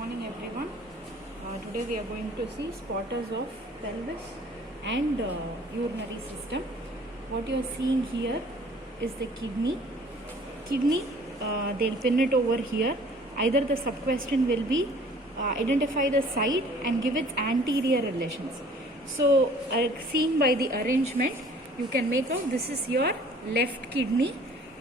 morning everyone. Today we are going to see spotters of pelvis and urinary system. What you are seeing here is the kidney. They'll pin it over here. Either the sub question will be identify the side and give its anterior relations. So seeing by the arrangement, you can make out this is your left kidney.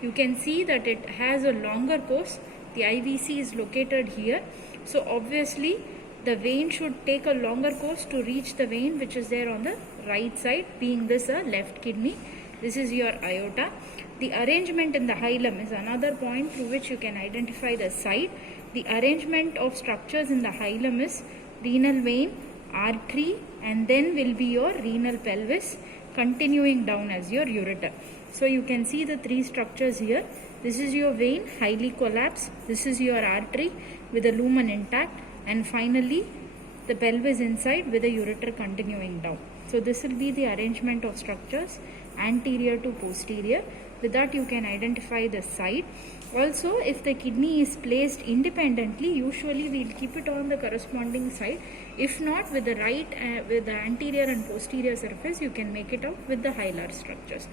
You can see that it has a longer course. The IVC is located here. So obviously the vein should take a longer course to reach the vein which is there on the right side, being this a left kidney. This is your aorta. The arrangement in the hilum is another point through which you can identify the side. The arrangement of structures in the hilum is renal vein, artery, and then will be your renal pelvis continuing down as your ureter. So you can see the three structures here. This is your vein, highly collapsed. This is your artery with the lumen intact, and finally the pelvis inside with the ureter continuing down. So this will be the arrangement of structures anterior to posterior. With that you can identify the side. Also, if the kidney is placed independently, usually we will keep it on the corresponding side. If not, with the with the anterior and posterior surface, you can make it out with the hilar structures.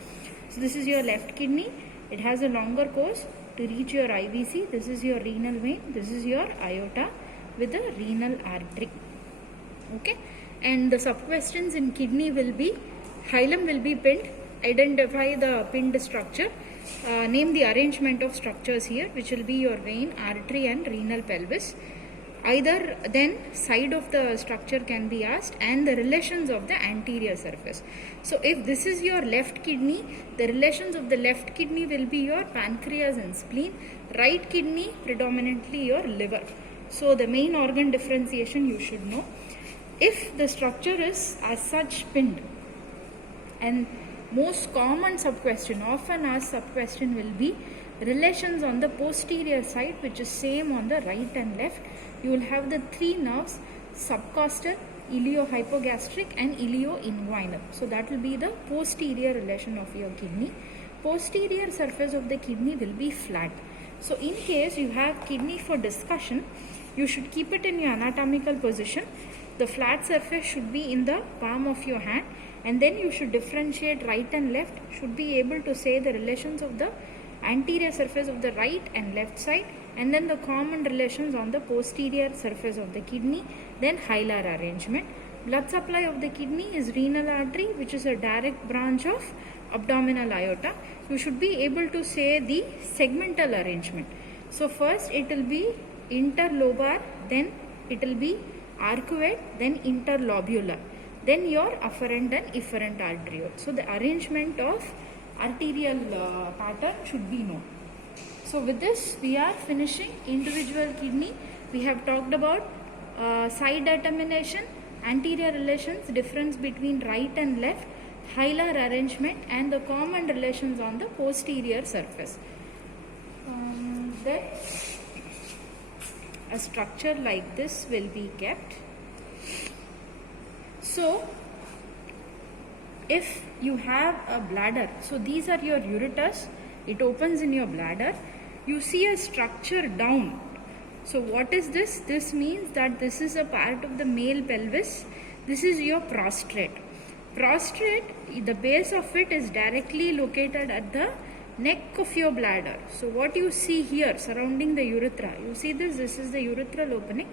So this is your left kidney. It has a longer course to reach your IVC. This is your renal vein. This is your aorta with the renal artery. Okay, and the sub questions in kidney will be hilum will be pinned. Identify the pinned structure. Name the arrangement of structures here, which will be your vein, artery, and renal pelvis. Either then side of the structure can be asked and the relations of the anterior surface. So if this is your left kidney, the relations of the left kidney will be your pancreas and spleen. Right kidney predominantly your liver. So the main organ differentiation you should know. If the structure is as such pinned, and most common sub question, often asked sub question will be relations on the posterior side, which is same on the right and left. You will have the three nerves: subcostal, iliohypogastric, and ilioinguinal. So that will be the posterior relation of your kidney. Posterior surface of the kidney will be flat. So in case you have kidney for discussion, you should keep it in your anatomical position. The flat surface should be in the palm of your hand, and then you should differentiate right and left. Should be able to say the relations of the anterior surface of the right and left side, and then the common relations on the posterior surface of the kidney, then hilar arrangement. Blood supply of the kidney is renal artery, which is a direct branch of abdominal aorta. You should be able to say the segmental arrangement. So first it will be interlobar, then it will be arcuate, then interlobular, then your afferent and efferent arteriole. So the arrangement of arterial pattern should be known. So with this we are finishing individual kidney. We have talked about side determination, anterior relations, difference between right and left, hilar arrangement, and the common relations on the posterior surface. Then a structure like this will be kept. So if you have a bladder, so these are your ureters, it opens in your bladder. You see a structure down. So what is this? This means that this is a part of the male pelvis. This is your prostrate. Prostrate, the base of it is directly located at the neck of your bladder. So what you see here surrounding the urethra, you see this is the urethral opening.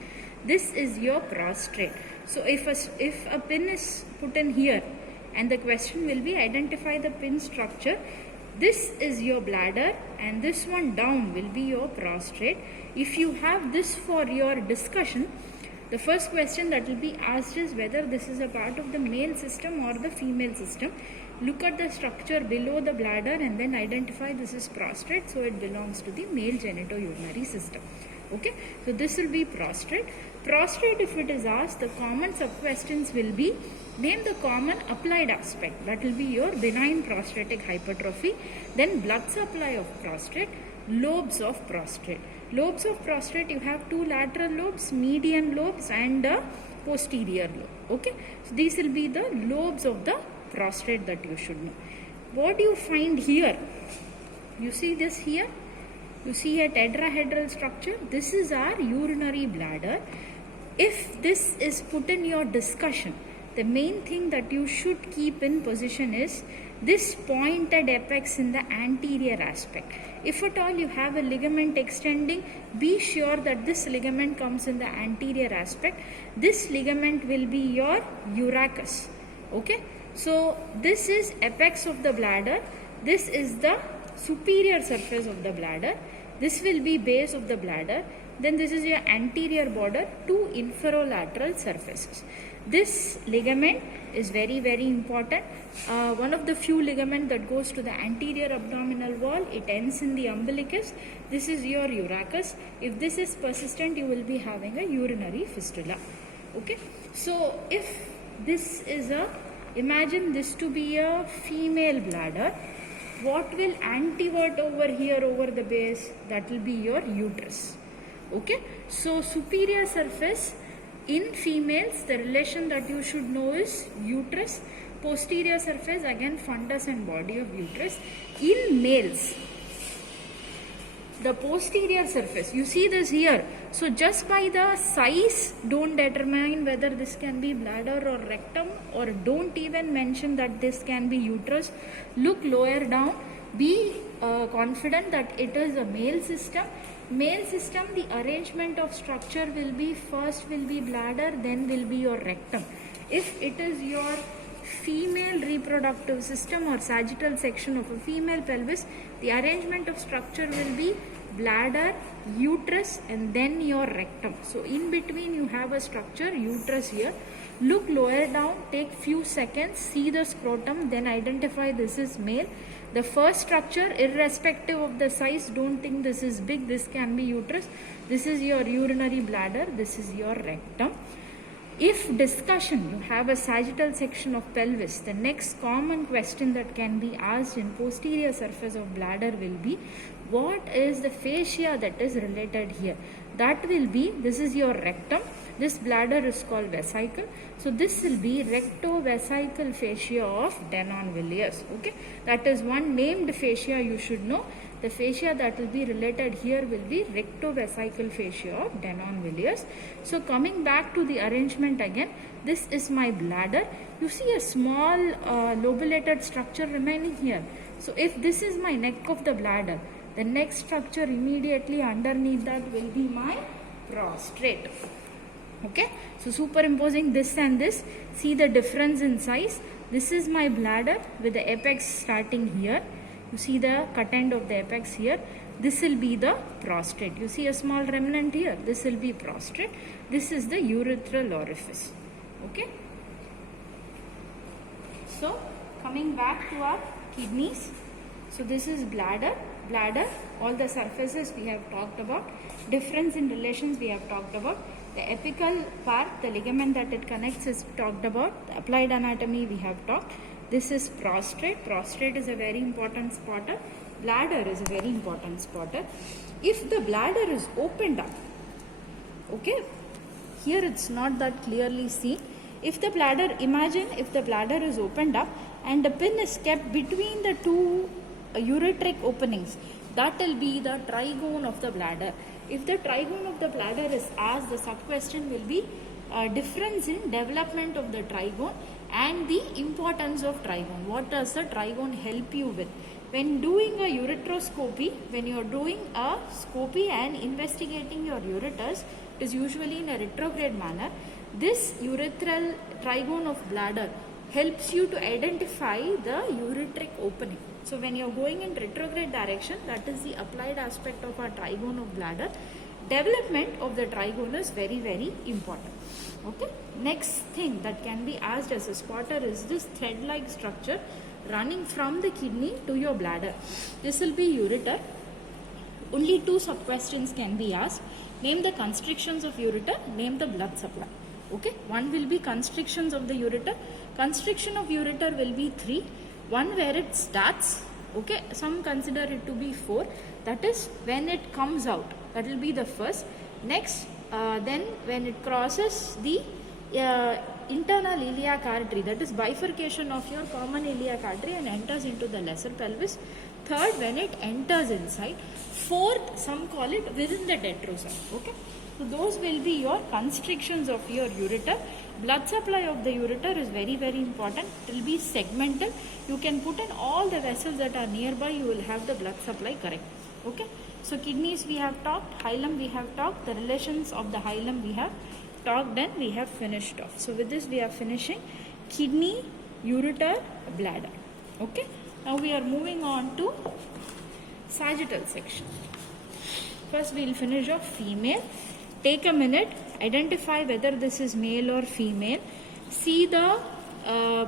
This is your prostrate. So if a pin is put in here, and the question will be identify the pin structure, this is your bladder and this one down will be your prostrate. If you have this for your discussion, the first question that will be asked is whether this is a part of the male system or the female system. Look at the structure below the bladder and then identify this is prostrate, so it belongs to the male genitourinary system. Okay, so this will be prostrate. Prostrate, if it is asked, the common sub questions will be name the common applied aspect. That will be your benign prostatic hypertrophy. Then blood supply of prostate, lobes of prostate. Lobes of prostate, you have two lateral lobes, median lobes, and a posterior lobe. Okay, so these will be the lobes of the prostate that you should know. What you find here, you see this here, You see a tetrahedral structure. This is our urinary bladder. If this is put in your discussion, the main thing that you should keep in position is this pointed apex in the anterior aspect. If at all you have a ligament extending, be sure that this ligament comes in the anterior aspect. This ligament will be your urachus. Okay, so this is apex of the bladder. This is the superior surface of the bladder. This will be base of the bladder. Then this is your anterior border, two inferolateral surfaces. This ligament is very, very important. One of the few ligament that goes to the anterior abdominal wall. It ends in the umbilicus. This is your urachus. If this is persistent, you will be having a urinary fistula. Okay. So if this is imagine this to be a female bladder. What will antevert over here over the base? That will be your uterus. Okay. So superior surface in females, the relation that you should know is uterus. Posterior surface, again fundus and body of uterus. In males, the posterior surface, you see this here. So just by the size, don't determine whether this can be bladder or rectum, or don't even mention that this can be uterus. Look lower down. Be confident that it is a male system. Male system, the arrangement of structure will be first will be bladder, then will be your rectum. If it is your female reproductive system or sagittal section of a female pelvis, the arrangement of structure will be bladder, uterus, and then your rectum. So in between you have a structure, uterus here. Look lower down, take few seconds, see the scrotum, then identify this is male. The first structure, irrespective of the size, don't think this is big, this can be uterus. This is your urinary bladder, this is your rectum. If discussion, you have a sagittal section of pelvis, the next common question that can be asked in posterior surface of bladder will be, what is the fascia that is related here? That will be, this is your rectum. This bladder is called vesicle. So this will be rectovesical fascia of Denon Villiers. Okay, that is one named fascia you should know. The fascia that will be related here will be rectovesical fascia of Denon Villiers. So coming back to the arrangement again, this is my bladder. You see a small lobulated structure remaining here. So if this is my neck of the bladder, the next structure immediately underneath that will be my prostrate. Okay, so superimposing this and this, see the difference in size. This is my bladder with the apex starting here. You see the cut end of the apex here. This will be the prostrate. You see a small remnant here. This will be prostrate. This is the urethral orifice. Okay. So coming back to our kidneys. So this is bladder. Bladder, all the surfaces we have talked about. Difference in relations we have talked about. The apical part, the ligament that it connects is talked about. The applied anatomy we have talked. This is prostrate. Prostrate is a very important spotter. Bladder is a very important spotter. If the bladder is opened up, okay, here it's not that clearly seen. If the bladder, imagine if the bladder is opened up and the pin is kept between the two ureteric openings, that will be the trigone of the bladder. If the trigone of the bladder is asked, the sub-question will be difference in development of the trigone and the importance of trigone. What does the trigone help you with? When doing a ureteroscopy, when you are doing a scopy and investigating your ureters, it is usually in a retrograde manner. This urethral trigone of bladder helps you to identify the ureteric opening. So when you are going in retrograde direction, that is the applied aspect of our trigone of bladder. Development of the trigone is very, very important. Okay. Next thing that can be asked as a spotter is this thread-like structure running from the kidney to your bladder. This will be ureter. Only two sub-questions can be asked. Name the constrictions of ureter, name the blood supply. Okay. One will be constrictions of the ureter. Constriction of ureter will be 3. One where it starts, okay, some consider it to be 4. That is when it comes out, that will be the first. Next, then when it crosses the internal iliac artery, that is bifurcation of your common iliac artery and enters into the lesser pelvis. Third, when it enters inside. Fourth, some call it within the detrosa. Okay, so those will be your constrictions of your ureter. Blood supply of the ureter is very, very important. It will be segmental. You can put in all the vessels that are nearby, you will have the blood supply correct. Okay, so kidneys we have talked, hilum we have talked, the relations of the hilum we have talked, and we have finished off. So with this we are finishing kidney, ureter, bladder. Okay, now we are moving on to sagittal section. First we will finish off female. Take a minute, identify whether this is male or female. See the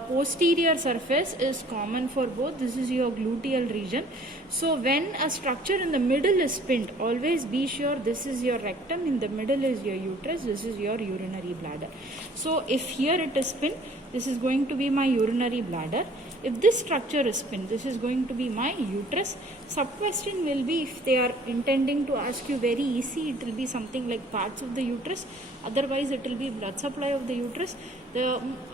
posterior surface is common for both. This is your gluteal region. So when a structure in the middle is pinned, always be sure this is your rectum, in the middle is your uterus, this is your urinary bladder. So if here it is pinned, this is going to be my urinary bladder. If this structure is pinned, this is going to be my uterus. Sub-question will be, if they are intending to ask you very easy, it will be something like parts of the uterus. Otherwise, it will be blood supply of the uterus.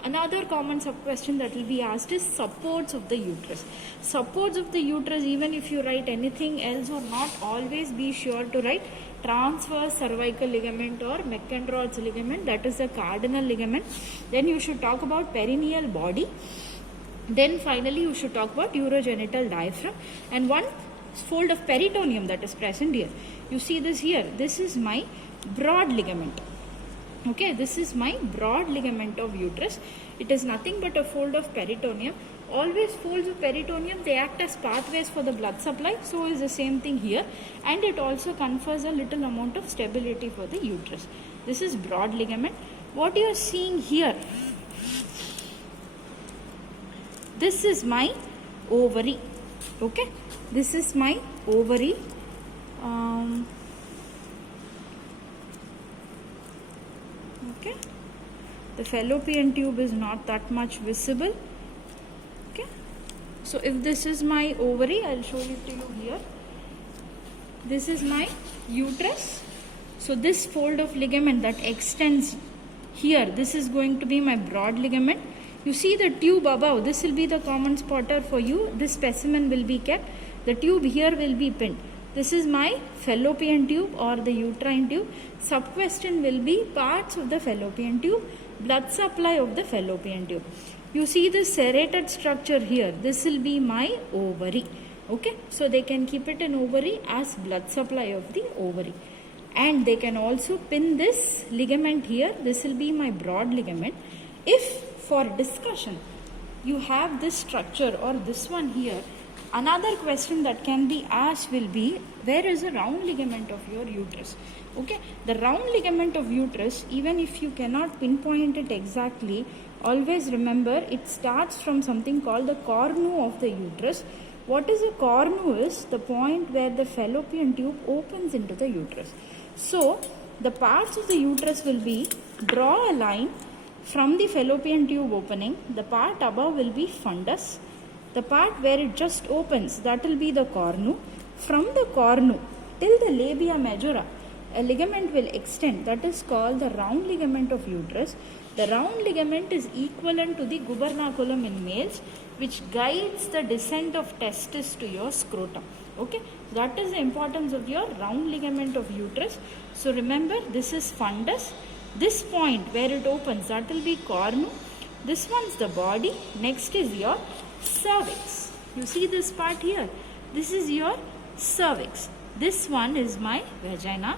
Another common sub-question that will be asked is supports of the uterus. Supports of the uterus, even if you write anything else or not, always be sure to write transverse cervical ligament or McEnroe's ligament, that is the cardinal ligament. Then you should talk about perineal body. Then finally you should talk about urogenital diaphragm and one fold of peritoneum that is present here. You see this here, this is my broad ligament. Okay, this is my broad ligament of uterus. It is nothing but a fold of peritoneum. Always folds of peritoneum, they act as pathways for the blood supply. So is the same thing here, and it also confers a little amount of stability for the uterus. This is broad ligament. What you are seeing here, this is my ovary. Okay, this is my ovary. Okay, the fallopian tube is not that much visible. Okay, so if this is my ovary, I'll show it to you here. This is my uterus. So this fold of ligament that extends here, this is going to be my broad ligament. You see the tube above, this will be the common spotter for you. This specimen will be kept. The tube here will be pinned. This is my fallopian tube or the uterine tube. Sub-question will be parts of the fallopian tube, blood supply of the fallopian tube. You see this serrated structure here, this will be my ovary. Okay, so they can keep it in ovary as blood supply of the ovary. And they can also pin this ligament here, this will be my broad ligament. If for discussion you have this structure or this one here, another question that can be asked will be, where is the round ligament of your uterus? Okay, the round ligament of uterus, even if you cannot pinpoint it exactly, always remember it starts from something called the cornu of the uterus. What is a cornu is the point where the fallopian tube opens into the uterus. So the parts of the uterus will be, draw a line from the fallopian tube opening. The part above will be fundus. The part where it just opens, that will be the cornu. From the cornu till the labia majora, a ligament will extend, that is called the round ligament of uterus. The round ligament is equivalent to the gubernaculum in males, which guides the descent of testis to your scrotum. Okay, that is the importance of your round ligament of uterus. So remember, this is fundus. This point where it opens, that will be cornu. This one's the body. Next is your cervix. You see this part here, this is your cervix. This one is my vagina.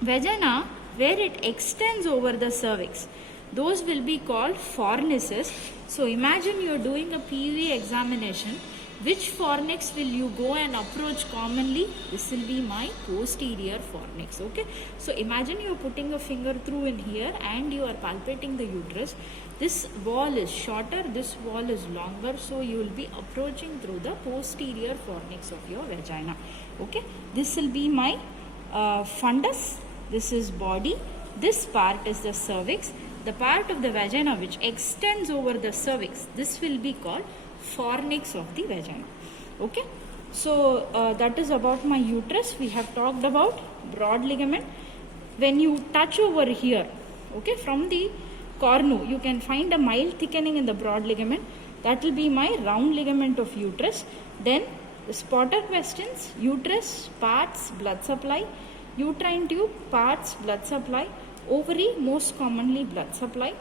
Vagina, where it extends over the cervix, those will be called fornices. So imagine you are doing a PV examination. Which fornix will you go and approach commonly? This will be my posterior fornix. Okay, so imagine you are putting a finger through in here and you are palpating the uterus. This wall is shorter, this wall is longer, so you will be approaching through the posterior fornix of your vagina. Okay, this will be my fundus. This is body. This part is the cervix. The part of the vagina which extends over the cervix, this will be called fornix of the vagina. Okay, so that is about my uterus. We have talked about broad ligament. When you touch over here, okay, from the cornu, you can find a mild thickening in the broad ligament. That will be my round ligament of uterus. Then The spotter questions: uterus, parts, blood supply; uterine tube, parts, blood supply; ovary, most commonly blood supply.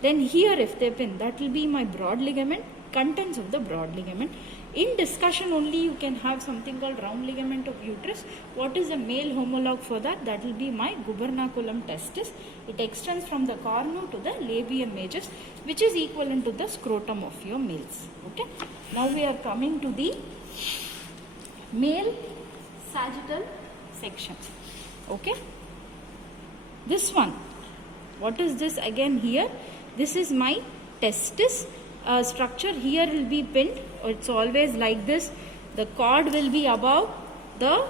Then here if they pin, that will be my broad ligament, contents of the broad ligament. In discussion only you can have something called round ligament of uterus. What is the male homologue for that? That will be my gubernaculum testis. It extends from the cornu to the labium majus, which is equivalent to the scrotum of your males. Okay. Now we are coming to the male sagittal section. Okay. This one, what is this again here? This is my testis. Structure here will be pinned. It's always like this. The cord will be above, the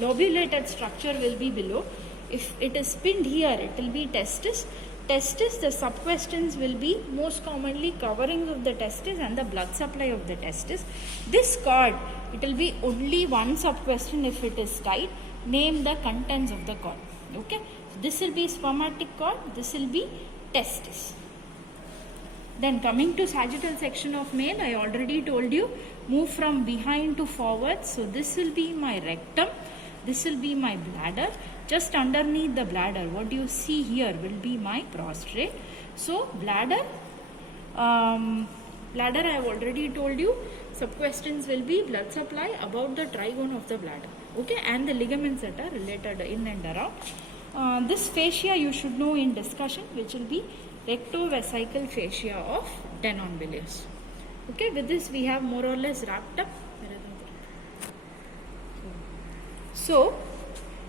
lobulated structure will be below. If it is pinned here, it will be testis. Testis, the subquestions will be most commonly covering of the testis and the blood supply of the testis. This cord, it will be only one subquestion if it is tied. Name the contents of the cord. Okay. This will be spermatic cord. This will be testis. Then coming to sagittal section of male, I already told you, move from behind to forward. So this will be my rectum. This will be my bladder. Just underneath the bladder, what you see here will be my prostrate. So bladder, bladder I have already told you, subquestions will be blood supply about the trigone of the bladder. Okay, and the ligaments that are related in and around. This fascia you should know in discussion, which will be rectovesical fascia of Denon Villiers. Okay, with this we have more or less wrapped up. So,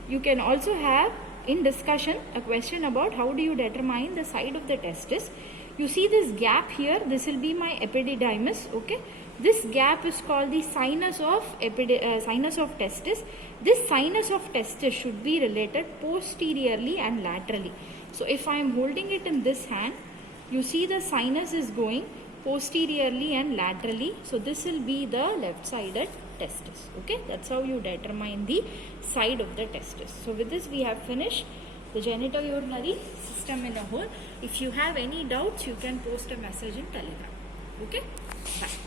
you can also have in discussion a question about how do you determine the side of the testis. You see this gap here, this will be my epididymis. Okay, this gap is called the sinus of testis. This sinus of testis should be related posteriorly and laterally. So if I am holding it in this hand, you see the sinus is going posteriorly and laterally. So this will be the left-sided testis. Okay, that's how you determine the side of the testis. So with this we have finished the genitourinary system in a whole. If you have any doubts, you can post a message in Telegram. Okay, bye.